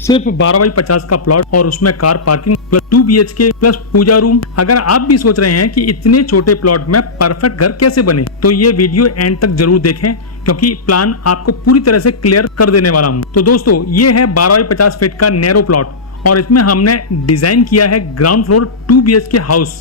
सिर्फ 12x50 का plot और उसमें car parking plus 2 BHK plus puja room. अगर आप भी सोच रहे हैं कि इतने छोटे प्लॉट में परफेक्ट घर कैसे बने, तो ये वीडियो एंड तक जरूर देखें, क्योंकि प्लान आपको पूरी तरह से क्लियर कर देने वाला हूँ। तो दोस्तों, ये है 12x50 फीट का नैरो प्लॉट और इसमें हमने डिजाइन किया है ग्राउंड फ्लोर 2 BHK हाउस,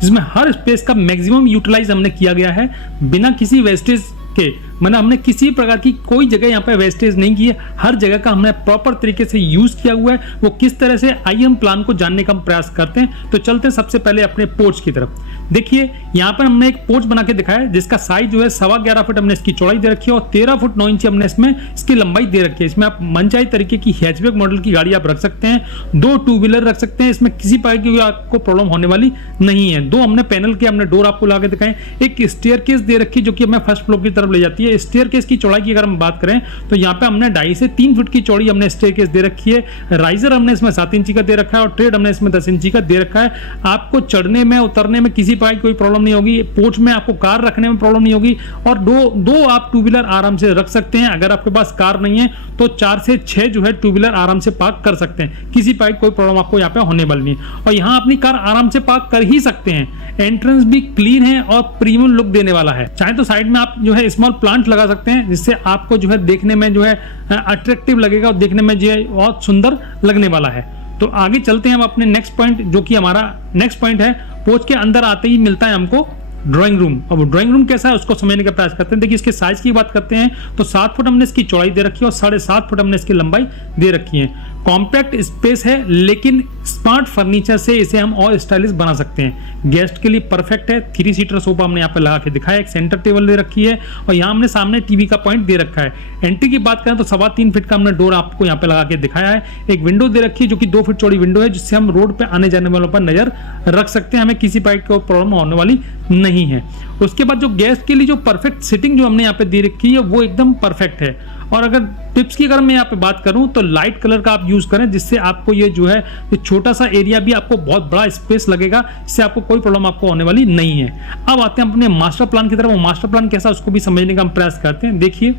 जिसमें हर स्पेस का मैक्सिमम यूटिलाइज हमने किया गया है बिना किसी वेस्टेज के। मतलब हमने किसी प्रकार की कोई जगह यहाँ पे वेस्टेज नहीं की है, हर जगह का हमने प्रॉपर तरीके से यूज किया हुआ है। वो किस तरह से, आइए हम प्लान को जानने का प्रयास करते हैं। तो चलते हैं सबसे पहले अपने पोर्च की तरफ। देखिए यहाँ पर हमने एक पोर्च बना के दिखाया है, जिसका साइज जो है 11.25 फुट हमने इसकी चौड़ाई दे रखी है और 13 फुट 9 इंच हमने इसमें इसकी लंबाई दे रखी है। इसमें आप मनचाही तरीके की हैचबैक मॉडल की गाड़ी आप रख सकते हैं, 2 टू व्हीलर रख सकते हैं, इसमें किसी प्रकार की आपको प्रॉब्लम होने वाली नहीं है। 2 हमने पैनल के हमने डोर आपको लगा के दिखाए, एक स्टेयरकेस दे रखी है जो कि हमें फर्स्ट फ्लोर की तरफ ले जाती है। स्टेयरकेस की चौड़ाई की अगर हम बात करें तो यहाँ पे हमने 2.5 से 3 फुट की चौड़ी हमने स्टेयरकेस दे रखी है। राइजर हमने इसमें 7 इंची का दे रखा है और ट्रेड हमने इसमें 10 इंची का दे रखा है। आपको चढ़ने में उतरने में किसी प्रकार की कोई प्रॉब्लम नहीं होगी, पोर्च में आपको कार रखने में प्रॉब्लम नहीं होगी और दो आप टू व्हीलर आराम से रख सकते हैं। अगर आपके पास कार नहीं है तो 4 से 6 जो है टू व्हीलर आराम से पार्क कर सकते हैं, किसी प्रकार की कोई प्रॉब्लम आपको यहाँ पे होने वाली नहीं है। और यहाँ अपनी कार आराम से पार्क कर ही सकते हैं। एंट्रेंस भी क्लीन है और प्रीमियम लुक देने वाला है। चाहे तो साइड में आप जो है स्मॉल प्लांट लगा सकते हैं, जिससे आपको जो है देखने में जो है अट्रैक्टिव लगेगा और देखने में जो है बहुत सुंदर लगने वाला है। तो आगे चलते हैं हम अपने नेक्स्ट पॉइंट, जो कि हमारा नेक्स्ट पॉइंट है। पोर्च के अंदर आते ही मिलता है हमको ड्राइंग रूम। अब ड्राइंग रूम कैसा है उसको समझने का प्रयास करते हैं। देखिए इसके साइज की बात करते हैं तो 7 फुट हमने इसकी चौड़ाई दे रखी है और 7.5 फुट हमने इसकी लंबाई दे रखी है। कॉम्पैक्ट स्पेस है, लेकिन स्मार्ट फर्नीचर से इसे हम और स्टाइलिश बना सकते हैं। गेस्ट के लिए परफेक्ट है। 3 सीटर सोफा हमने यहाँ पे लगा के दिखाया, एक सेंटर टेबल दे रखी है और यहाँ हमने सामने टीवी का पॉइंट दे रखा है। एंट्री की बात करें तो 3.25 फीट का हमने डोर आपको यहाँ पे लगा के दिखाया है। एक विंडो दे रखी है जो कि 2 फीट चौड़ी विंडो है, जिससे हम रोड पे आने जाने वालों पर नजर रख सकते हैं। हमें किसी प्रकार की प्रॉब्लम होने वाली नहीं है। उसके बाद जो गेस्ट के लिए जो परफेक्ट सिटिंग जो हमने यहाँ पे दे रखी है वो एकदम परफेक्ट है। और अगर टिप्स की अगर मैं यहाँ पे बात करूं तो लाइट कलर का आप यूज करें, जिससे आपको ये जो है ये छोटा सा एरिया भी आपको बहुत बड़ा स्पेस लगेगा, इससे आपको कोई प्रॉब्लम आपको होने वाली नहीं है। अब आते हैं अपने मास्टर प्लान की तरफ। वो मास्टर प्लान कैसा उसको भी समझने का हम प्रयास करते हैं। देखिए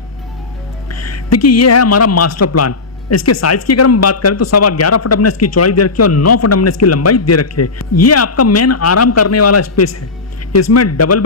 ये है हमारा मास्टर प्लान। इसके साइज की अगर हम बात करें तो 11.25 फुट हमने इसकी चौड़ाई दे रखी है और 9 फुट हमने इसकी लंबाई दे रखी है। ये आपका मेन आराम करने वाला स्पेस है। इसमें डबल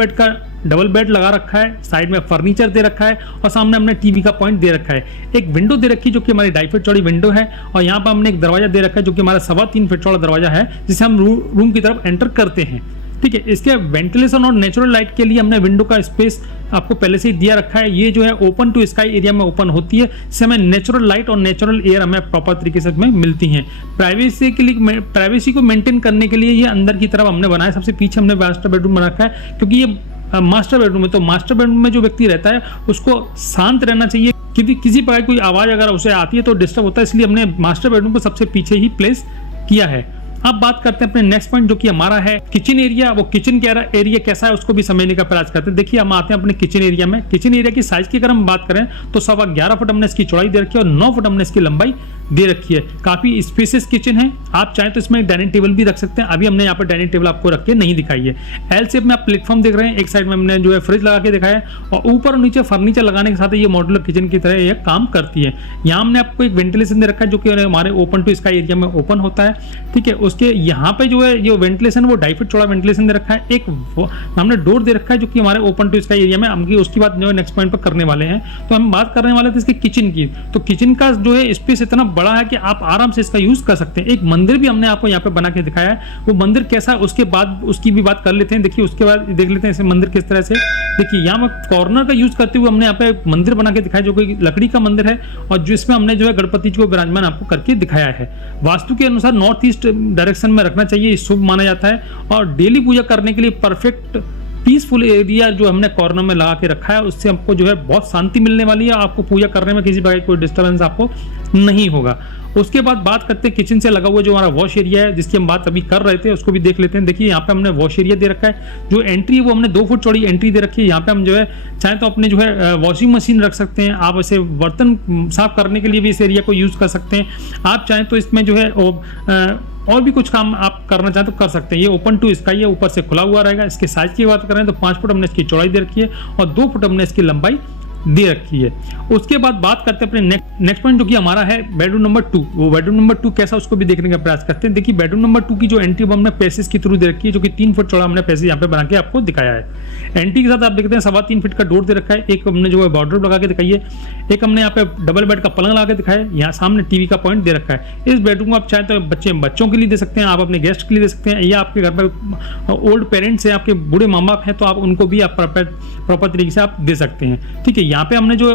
बेड लगा रखा है, साइड में फर्नीचर दे रखा है और सामने हमने टीवी का पॉइंट दे रखा है। एक विंडो दे रखी है जो कि हमारी 2.5 फीट चौड़ी विंडो है और यहाँ पर हमने एक दरवाजा दे रखा है जो कि हमारा 3.25 फीट चौड़ा दरवाजा है, जिससे हम रूम की तरफ एंटर करते हैं। ठीक है, इसके वेंटिलेशन और नेचुरल लाइट के लिए हमने विंडो का स्पेस आपको पहले से ही दिया रखा है। ये जो है ओपन टू स्काई एरिया में ओपन होती है, इससे हमें नेचुरल लाइट और नेचुरल एयर हमें प्रॉपर तरीके से मिलती हैं। प्राइवेसी को मेंटेन करने के लिए ये अंदर की तरफ हमने बनाया। सबसे पीछे हमने मास्टर बेडरूम बना रखा है, क्योंकि ये मास्टर बेडरूम है। तो मास्टर बेडरूम में जो व्यक्ति रहता है उसको शांत रहना चाहिए, क्योंकि किसी प्रकार की कोई आवाज अगर उसे आती है तो डिस्टर्ब होता है, इसलिए हमने मास्टर बेडरूम को सबसे पीछे ही प्लेस किया है। अब बात करते हैं अपने नेक्स्ट पॉइंट, जो कि हमारा है किचन एरिया। वो किचन एरिया कैसा है उसको भी समझने का प्रयास करते हैं। देखिए हम आते हैं अपने किचन एरिया में। किचन एरिया की साइज की अगर हम बात करें तो 11.25 फुट हमने इसकी चौड़ाई दे रखी है और 9 फुट हमने इसकी लंबाई दे रखी है। काफी स्पेसियस किचन है। आप चाहें तो इसमें डाइनिंग टेबल भी रख सकते हैं। अभी हमने यहाँ पर डाइनिंग टेबल आपको रख के नहीं दिखाई है। एल शेप में आप प्लेटफॉर्म देख रहे हैं, एक साइड में हमने जो है फ्रिज लगा के दिखाया है और ऊपर और नीचे फर्नीचर लगाने के साथ ये मॉड्यूलर किचन की तरह ये काम करती है। यहाँ हमने आपको एक वेंटिलेशन दे रखा है जो कि हमारे ओपन टू स्काई एरिया में ओपन होता है। ठीक है, उसके यहाँ पे जो है ये वेंटिलेशन वो 2.5 फीट चौड़ा वेंटिलेशन दे रखा है। एक हमने डोर दे रखा है जो कि हमारे ओपन टू स्काई एरिया में, हम उसकी बात जो नेक्स्ट पॉइंट पर करने वाले हैं। तो हम बात करने वाले थे इसके किचन की। तो किचन का जो है स्पेस इतना बड़ा है कि आप आराम से इसका यूज कर सकते हैं। एक मंदिर भी हमने आपको यहाँ पे बना के दिखाया है। वो मंदिर कैसा है उसके बाद उसकी भी बात कर लेते हैं। देखिए उसके बाद देख लेते हैं इसे मंदिर किस तरह से। देखिए यहाँ कॉर्नर का यूज करते हुए हमने यहाँ पे मंदिर बना के दिखाया जो कि लकड़ी का मंदिर है और जिसमें हमने जो है गणपति जी को विराजमान आपको करके दिखाया है। वास्तु के अनुसार नॉर्थ ईस्ट डायरेक्शन में रखना चाहिए, शुभ माना जाता है। और डेली पूजा करने के लिए परफेक्ट पीसफुल एरिया जो हमने कॉर्नर में लगा के रखा है, उससे हमको जो है बहुत शांति मिलने वाली है। आपको पूजा करने में किसी प्रकार की कोई डिस्टर्बेंस आपको नहीं होगा। उसके बाद बात करते हैं किचन से लगा हुआ जो हमारा वॉश एरिया है, जिसकी हम बात अभी कर रहे थे, उसको भी देख लेते हैं। देखिए यहाँ पे हमने वॉश एरिया दे रखा है। जो एंट्री है वो हमने 2 फुट चौड़ी एंट्री दे रखी है। यहाँ पे हम जो है चाहे तो अपने जो है वॉशिंग मशीन रख सकते हैं। आप इसे बर्तन साफ करने के लिए भी इस एरिया को यूज कर सकते हैं। आप चाहें तो इसमें जो है और भी कुछ काम आप करना चाहें तो कर सकते हैं। ये ओपन टू स्काई है, ऊपर से खुला हुआ रहेगा। इसके साइज की बात करें तो 5 फुट हमने इसकी चौड़ाई दे रखी है और 2 फुट हमने इसकी लंबाई दे रखी है। उसके बाद बात करते हैं अपने नेक्स्ट पॉइंट जो कि हमारा है बेडरूम नंबर 2। वो बेडरूम नंबर 2 कैसा उसको भी देखने का प्रयास करते हैं। देखिए बेडरूम नंबर 2 की जो एंट्री हमने पैसेज के थ्रू दे रखी है, जो कि 3 फुट चौड़ा हमने पैसेज यहाँ पे बना के आपको दिखाया है। एंट्री के साथ आप देखते हैं 3.25 फीट का डोर दे रखा है। एक हमने जो है वार्डरोब लगा के दिखाई है। एक हमने यहाँ पे डबल बेड का पलंग लगा के दिखाया है। यहाँ सामने टीवी का पॉइंट दे रखा है। इस बेडरूम को आप चाहे तो बच्चों के लिए दे सकते हैं, आप अपने गेस्ट के लिए दे सकते हैं, या आपके घर पर ओल्ड पेरेंट्स हैं, आपके बूढ़े माँ बाप हैं, तो आप उनको भी आप प्रॉपर तरीके से आप दे सकते हैं। ठीक है, यहाँ पे हमने जो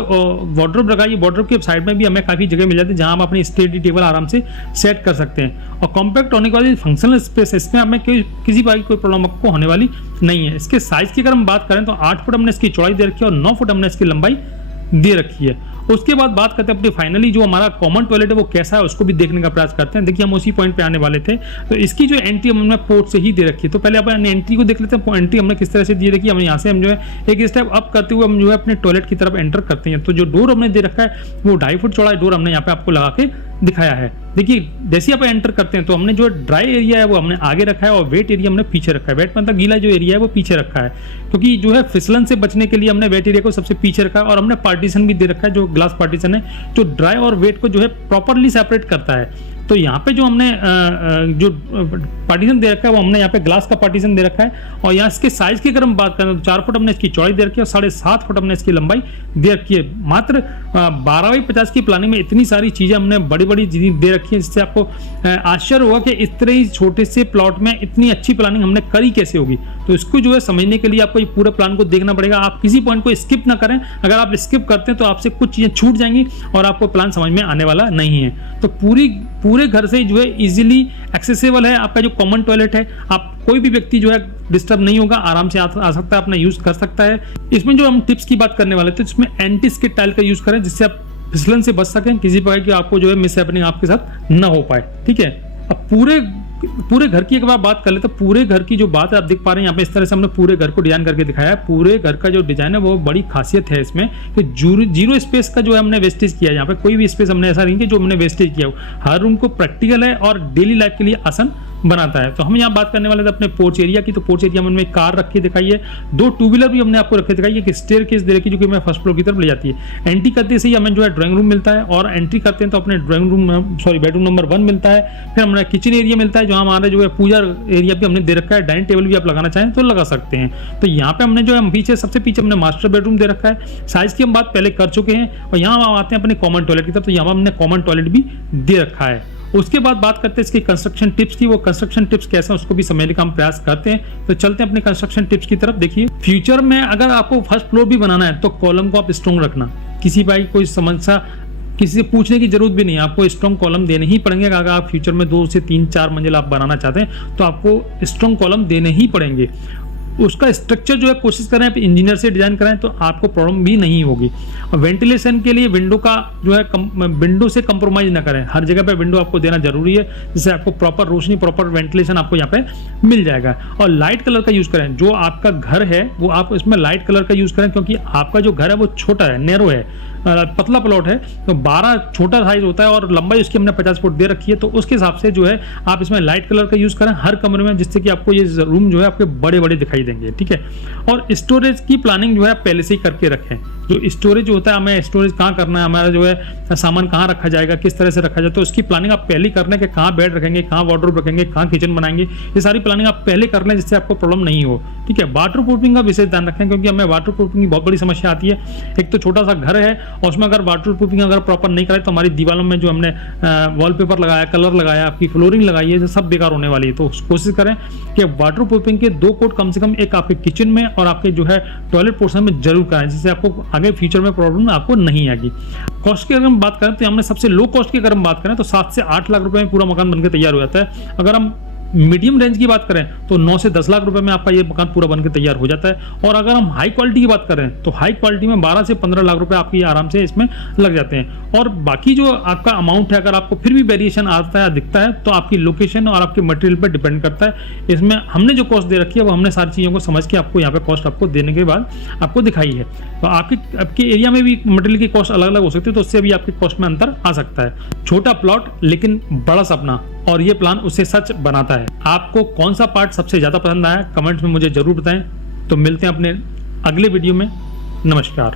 वार्डरोब लगाई है, वार्डरोब के साइड में भी हमें काफी जगह मिल जाती है जहां हम अपनी स्टडी टेबल आराम से सेट कर सकते हैं। और कॉम्पैक्ट होने के बाद फंक्शनल स्पेस है, इसमें हमें किसी बात की कोई प्रॉब्लम आपको होने वाली नहीं है। इसके साइज की अगर हम बात करें तो 8 फुट हमने इसकी चौड़ाई दे रखी है और 9 फुट हमने इसकी लंबाई दे रखी है। उसके बाद बात करते हैं अपनी फाइनली जो हमारा कॉमन टॉयलेट है वो कैसा है उसको भी देखने का प्रयास करते हैं। देखिए हम उसी पॉइंट पे आने वाले थे। तो इसकी जो एंट्री हमने पोर्ट से ही दे रखी है। तो पहले अपन एंट्री को देख लेते हैं। एंट्री हमने किस तरह से दी रखी है। हम यहाँ से हम जो है एक स्टेप अप करते हुए हम जो है अपने टॉयलेट की तरफ एंटर करते हैं। तो जो डोर हमने दे रखा है वो 2.5 फुट चौड़ा डोर हमने यहाँ पे आपको लगा के दिखाया है। देखिए जैसे आप एंटर करते हैं तो हमने जो ड्राई एरिया है वो हमने आगे रखा है और वेट एरिया हमने पीछे रखा है। वेट मतलब गीला जो एरिया है वो पीछे रखा है, क्योंकि जो है फिसलन से बचने के लिए हमने वेट एरिया को सबसे पीछे रखा है। और हमने पार्टीशन भी दे रखा है, जो ग्लास पार्टीशन है, जो ड्राई और वेट को जो है प्रॉपरली सेपरेट करता है। तो यहाँ पे जो हमने जो पार्टीशन दे रखा है वो हमने यहाँ पे ग्लास का पार्टीशन दे रखा है। और यहाँ इसके साइज की अगर हम बात करें तो 4 फुट हमने इसकी चौड़ाई दे रखी है और 7.5 फुट हमने इसकी लंबाई दे रखी है। मात्र 12x50 की प्लानिंग में इतनी सारी चीजें हमने बड़ी बड़ी चीजें दे रखी है, जिससे आपको आश्चर्य होगा कि इस तरह ही छोटे से प्लॉट में इतनी अच्छी प्लानिंग हमने करी कैसे होगी। तो इसको जो है समझने के लिए आपको ये पूरे प्लान को देखना पड़ेगा। आप किसी पॉइंट को स्किप ना करें। अगर आप स्किप करते हैं तो आपसे कुछ चीजें छूट जाएंगी और आपको प्लान समझ में आने वाला नहीं है। तो पूरे घर से जो है इजीली एक्सेसिबल है आपका जो कॉमन टॉयलेट है। आप कोई भी व्यक्ति जो है डिस्टर्ब नहीं होगा, आराम से आ सकता है, अपना यूज कर सकता है। इसमें जो हम टिप्स की बात करने वाले थे, इसमें एंटी स्किड टाइल का यूज करें, जिससे आप फिसलन से बच सकें, किसी प्रकार की आपको जो है मिस हैपनिंग आपके साथ ना हो पाए। ठीक है, अब पूरे घर की एक बार बात कर ले तो पूरे घर की जो बात है आप देख पा रहे हैं यहाँ पे इस तरह से हमने पूरे घर को डिजाइन करके दिखाया है। पूरे घर का जो डिजाइन है वो बड़ी खासियत है इसमें कि जीरो स्पेस का जो है हमने वेस्टेज किया है। यहाँ पे कोई भी स्पेस हमने ऐसा नहीं कि जो हमने वेस्टेज किया हो। हर रूम को प्रैक्टिकल है और डेली लाइफ के लिए आसान बनाता है। तो हम यहाँ बात करने वाले थे अपने पोर्च एरिया की। तो पोर्च एरिया में हमने कार रखी दिखाई है, 2 टू व्हीलर भी हमने आपको रखे दिखाई है, एक स्टेयर केस दे रखी जो कि हमें फर्स्ट फ्लोर की तरफ ले जाती है। एंट्री करते से ही हमें जो है ड्राइंग रूम मिलता है और एंट्री करते हैं तो अपने बेडरूम नंबर 1 मिलता है। फिर हमारा किचन एरिया मिलता है, जहाँ हमारा जो है पूजा एरिया भी हमने दे रखा है। डाइनिंग टेबल भी आप लगाना चाहें तो लगा सकते हैं। तो यहाँ पे हमने जो है पीछे सबसे पीछे हमने मास्टर बेडरूम दे रखा है। साइज की हम बात पहले कर चुके हैं। और यहाँ हम आते हैं अपने कॉमन टॉयलेट की तरफ। तो यहाँ हमने कॉमन टॉयलेट भी दे रखा है। उसके बाद बात करते हैं इसकी कंस्ट्रक्शन टिप्स की। वो कंस्ट्रक्शन टिप्स कैसे हैं उसको भी समझने का हम प्रयास करते हैं। तो चलते हैं अपने कंस्ट्रक्शन टिप्स की तरफ। देखिए फ्यूचर में अगर आपको फर्स्ट फ्लोर भी बनाना है तो कॉलम को आप स्ट्रॉन्ग रखना। किसी भाई कोई समस्या किसी से पूछने की जरूरत भी नहीं है, आपको स्ट्रॉन्ग कॉलम देने ही पड़ेंगे। अगर आप फ्यूचर में 2 से 3-4 मंजिल आप बनाना चाहते हैं तो आपको स्ट्रॉन्ग कॉलम देने ही पड़ेंगे। उसका स्ट्रक्चर जो है कोशिश करें आप इंजीनियर से डिजाइन कराएं तो आपको प्रॉब्लम भी नहीं होगी। और वेंटिलेशन के लिए विंडो का जो है विंडो से कंप्रोमाइज ना करें। हर जगह पे विंडो आपको देना जरूरी है, जिससे आपको प्रॉपर रोशनी प्रॉपर वेंटिलेशन आपको यहाँ पे मिल जाएगा। और लाइट कलर का यूज करें। जो आपका घर है वो आप इसमें लाइट कलर का यूज करें, क्योंकि आपका जो घर है वो छोटा है, नैरो है, पतला प्लॉट है। तो 12 छोटा साइज होता है और लंबाई उसकी हमने 50 फुट दे रखी है। तो उसके हिसाब से जो है आप इसमें लाइट कलर का यूज करें हर कमरे में, जिससे कि आपको ये रूम जो है आपके बड़े बड़े दिखाई देंगे। ठीक है, और स्टोरेज की प्लानिंग जो है पहले से ही करके रखें। जो स्टोरेज होता है, हमें स्टोरेज कहाँ करना है, हमारा जो है सामान कहाँ रखा जाएगा, किस तरह से रखा जाए, तो उसकी प्लानिंग आप पहले कर लें कि कहाँ बेड रखेंगे, कहाँ वार्डरोब रखेंगे, कहाँ किचन बनाएंगे। ये सारी प्लानिंग आप पहले कर लें, जिससे आपको प्रॉब्लम नहीं हो। ठीक है, वाटर प्रूफिंग का विशेष ध्यान रखें, क्योंकि हमें वाटर प्रूफिंग की बहुत बड़ी समस्या आती है। एक तो छोटा सा घर है और उसमें अगर वाटर प्रूफिंग अगर प्रॉपर नहीं कराए तो हमारी दीवारों में जो हमने वॉलपेपर लगाया, कलर लगाया, आपकी फ्लोरिंग लगाई है, सब बेकार होने वाली है। तो कोशिश करें कि वाटर प्रूफिंग के 2 कोट कम से कम एक आपके किचन में और आपके जो है टॉयलेट पोर्शन में जरूर कराएं, जिससे आपको आगे फ्यूचर में प्रॉब्लम आपको नहीं आएगी। कॉस्ट की अगर हम बात करें तो हमने सबसे लो कॉस्ट की अगर हम बात करें तो 7 से 8 लाख रुपए में पूरा मकान बनकर तैयार हो जाता है। अगर हम मीडियम रेंज की बात करें तो 9 से 10 लाख रुपए में आपका ये मकान पूरा बनकर तैयार हो जाता है। और अगर हम हाई क्वालिटी की बात करें तो हाई क्वालिटी में 12 से 15 लाख रुपए आपकी आराम से इसमें लग जाते हैं। और बाकी जो आपका अमाउंट है, अगर आपको फिर भी वेरिएशन आता है दिखता है तो आपकी लोकेशन और आपके मटेरियल पर डिपेंड करता है। इसमें हमने जो कॉस्ट दे रखी है वो हमने सारी चीज़ों को समझ के आपको यहाँ पे कॉस्ट आपको देने के बाद आपको दिखाई है। तो आपके एरिया में भी मटेरियल की कॉस्ट अलग अलग हो सकती है, तो उससे भी आपकी कॉस्ट में अंतर आ सकता है। छोटा प्लॉट लेकिन बड़ा सपना, और ये प्लान उसे सच बनाता है। आपको कौन सा पार्ट सबसे ज्यादा पसंद आया कमेंट्स में मुझे जरूर बताएं। तो मिलते हैं अपने अगले वीडियो में। नमस्कार।